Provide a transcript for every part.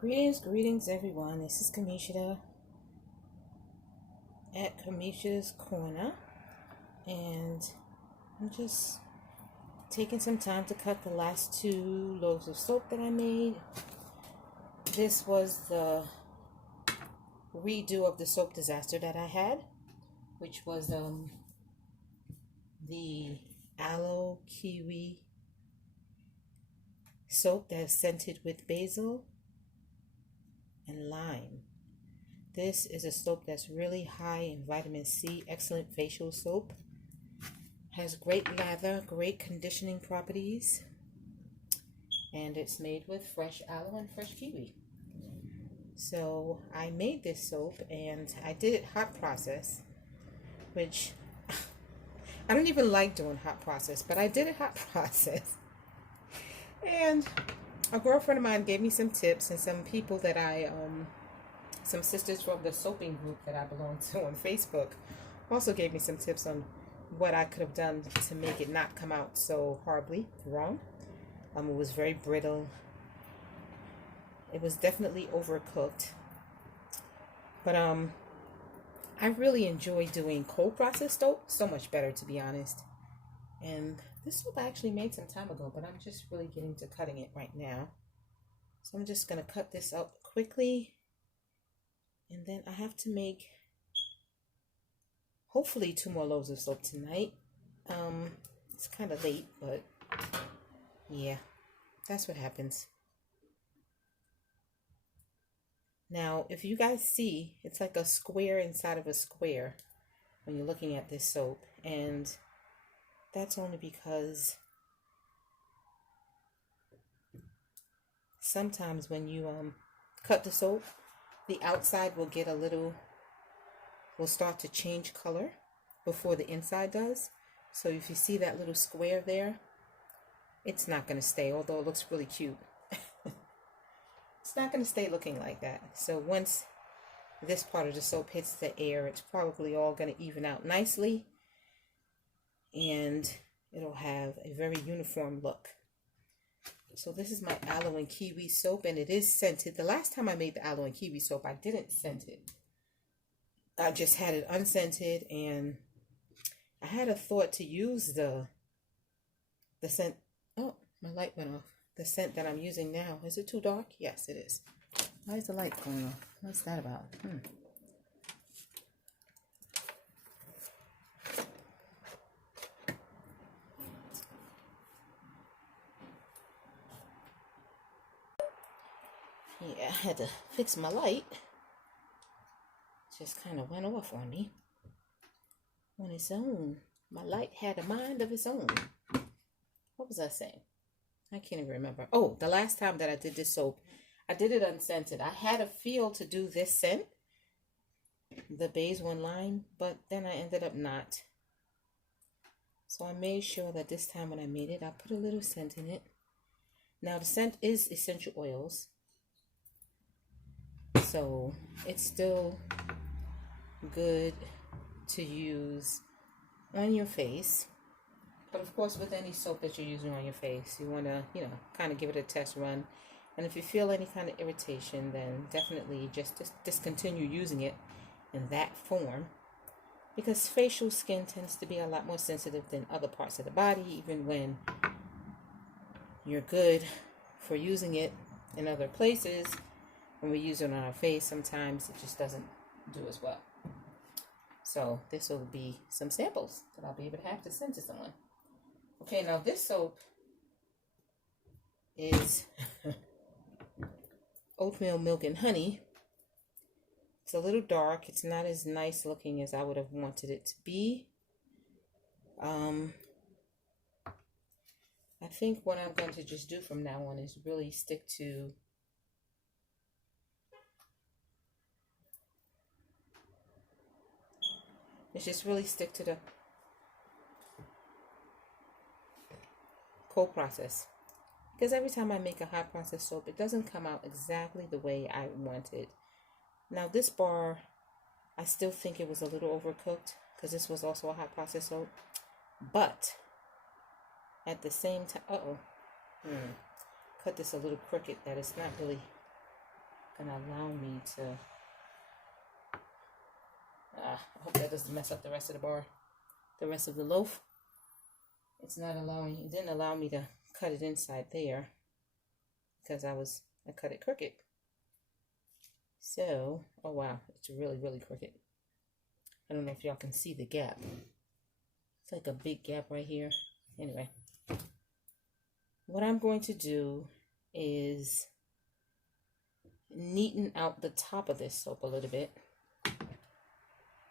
Greetings everyone. This is Kamishita at Kamishita's Corner, and I'm just taking some time to cut the last 2 loaves of soap that I made. This was the redo of the soap disaster that I had, which was the aloe kiwi soap that's scented with basil and lime. This is a soap that's really high in vitamin C, excellent facial soap. Has great lather, great conditioning properties, and it's made with fresh aloe and fresh kiwi. So I made this soap and I did it hot process, which I don't even like doing hot process, but I did it hot process. And a girlfriend of mine gave me some tips, and some people that some sisters from the soaping group that I belong to on Facebook also gave me some tips on what I could have done to make it not come out so horribly wrong. It was very brittle. It was definitely overcooked. But I really enjoy doing cold processed soap, so much better, to be honest. And this soap I actually made some time ago, but I'm just really getting to cutting it right now. So I'm just going to cut this up quickly. And then I have to make, hopefully, 2 more loaves of soap tonight. It's kind of late, but yeah, that's what happens. Now, if you guys see, it's like a square inside of a square when you're looking at this soap. And that's only because sometimes when you cut the soap, the outside will get will start to change color before the inside does. So if you see that little square there, it's not going to stay, although it looks really cute. It's not going to stay looking like that. So once this part of the soap hits the air, it's probably all going to even out nicely, and it'll have a very uniform look. So this is my aloe and kiwi soap, and it is scented. The last time I made the aloe and kiwi soap, I didn't scent it. I just had it unscented, and I had a thought to use the scent. Oh, my light went off. The scent that I'm using now. Is it too dark? Yes, it is. Why is the light going off? What's that about? Yeah, I had to fix my light. Just kind of went off on me on its own. My light had a mind of its own. What was I saying? I can't even remember. Oh, the last time that I did this soap, I did it unscented. I had a feel to do this scent, the basil and lime, but then I ended up not. So I made sure that this time when I made it, I put a little scent in it. Now the scent is essential oils, so it's still good to use on your face. But of course, with any soap that you're using on your face, you want to, kind of give it a test run. And if you feel any kind of irritation, then definitely just discontinue using it in that form. Because facial skin tends to be a lot more sensitive than other parts of the body, even when you're good for using it in other places. When we use it on our face, sometimes it just doesn't do as well. So this will be some samples that I'll be able to have to send to someone. Okay, now this soap is oatmeal milk and honey. It's a little dark. It's not as nice looking as I would have wanted it to be. I think what I'm going to just do from now on is really stick to the cold process, because every time I make a hot process soap, it doesn't come out exactly the way I want it. Now this bar, I still think it was a little overcooked because this was also a hot process soap, but at the same time, cut this a little crooked, that it's not really gonna allow me to, I hope that doesn't mess up the rest of the bar, the rest of the loaf. It's not allowing, it didn't allow me to cut it inside there because I cut it crooked. So, oh wow, it's really, really crooked. I don't know if y'all can see the gap. It's like a big gap right here. Anyway, what I'm going to do is neaten out the top of this soap a little bit.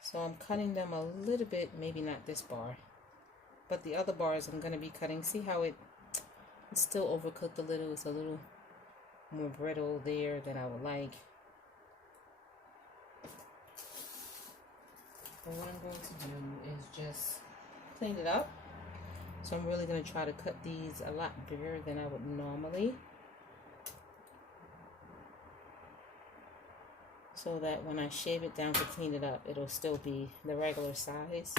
So I'm cutting them a little bit, maybe not this bar, but the other bars I'm going to be cutting. See how it's still overcooked a little. It's a little more brittle there than I would like. But what I'm going to do is just clean it up. So I'm really going to try to cut these a lot bigger than I would normally, so that when I shave it down to clean it up, it'll still be the regular size,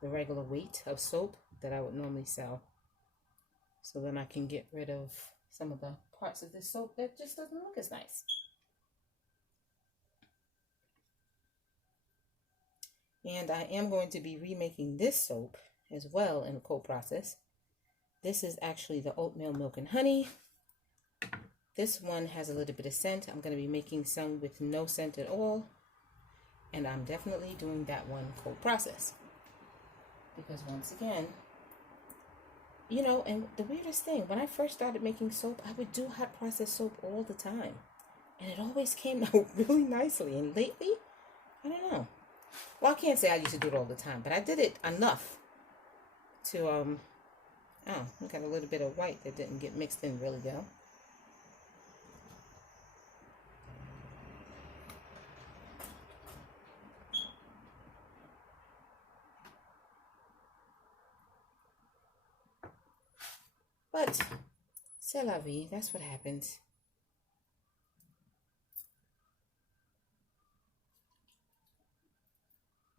the regular weight of soap that I would normally sell. So then I can get rid of some of the parts of this soap that just doesn't look as nice. And I am going to be remaking this soap as well in the cold process. This is actually the oatmeal milk and honey. This one has a little bit of scent. I'm going to be making some with no scent at all. And I'm definitely doing that one cold process. Because once again, you know, and the weirdest thing, when I first started making soap, I would do hot process soap all the time. And it always came out really nicely. And lately, I don't know. Well, I can't say I used to do it all the time, but I did it enough to, oh, I got a little bit of white that didn't get mixed in really well. But, c'est la vie, that's what happens.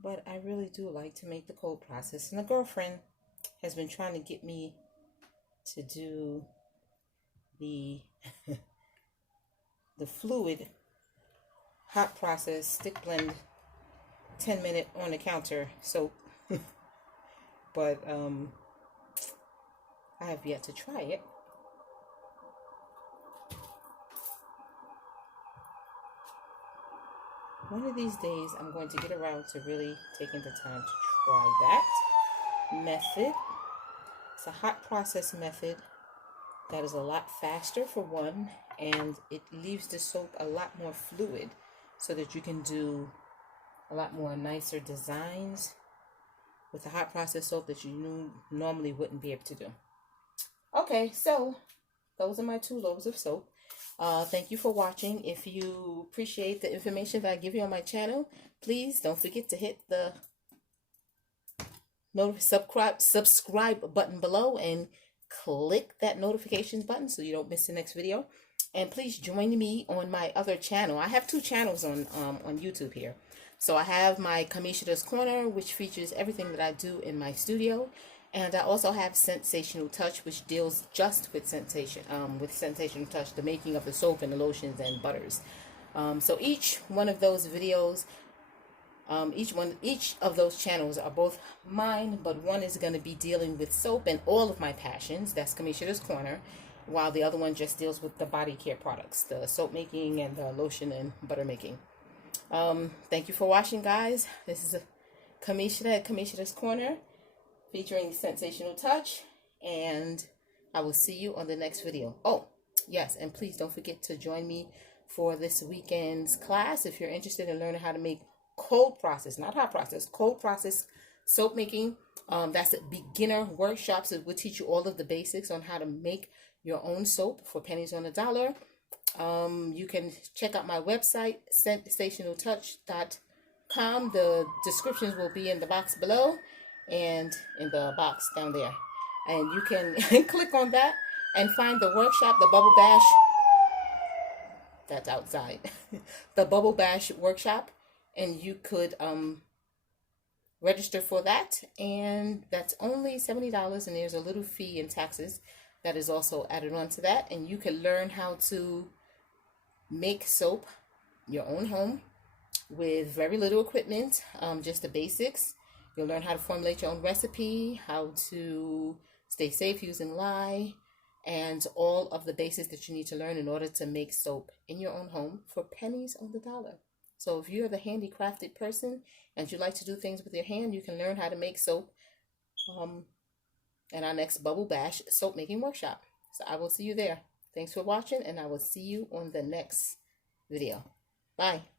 But I really do like to make the cold process. And a girlfriend has been trying to get me to do the the fluid hot process stick blend 10-minute on the counter soap. But I have yet to try it. One of these days, I'm going to get around to really taking the time to try that method. It's a hot process method that is a lot faster for one, and it leaves the soap a lot more fluid so that you can do a lot more nicer designs with a hot process soap that you normally wouldn't be able to do. Okay, so those are my 2 loaves of soap. Thank you for watching. If you appreciate the information that I give you on my channel, please don't forget to hit the subscribe button below and click that notifications button so you don't miss the next video. And please join me on my other channel. I have 2 channels on YouTube here. So I have my Kamishida's Corner, which features everything that I do in my studio. And I also have Sensational Touch, which deals just with Sensational Touch, the making of the soap and the lotions and butters. So each one of those videos, each of those channels are both mine, but one is going to be dealing with soap and all of my passions. That's Kamishida's Corner, while the other one just deals with the body care products, the soap making and the lotion and butter making. Thank you for watching, guys. This is Kamishida at Kamishida's Corner, featuring Sensational Touch, and I will see you on the next video. Oh, yes, and please don't forget to join me for this weekend's class if you're interested in learning how to make cold process, not hot process, cold process soap making. That's a beginner workshop, so we'll teach you all of the basics on how to make your own soap for pennies on the dollar. You can check out my website, sensationaltouch.com. The descriptions will be in the box below and in the box down there, and you can click on that and find the workshop, the Bubble Bash. That's outside. The Bubble Bash workshop, and you could register for that, and that's only $70, and there's a little fee and taxes that is also added on to that, and you can learn how to make soap your own home with very little equipment, just the basics. You'll learn how to formulate your own recipe, how to stay safe using lye, and all of the basics that you need to learn in order to make soap in your own home for pennies on the dollar. So if you're the handicrafted person and you like to do things with your hand, you can learn how to make soap in our next Bubble Bash soap making workshop. So I will see you there. Thanks for watching, and I will see you on the next video. Bye.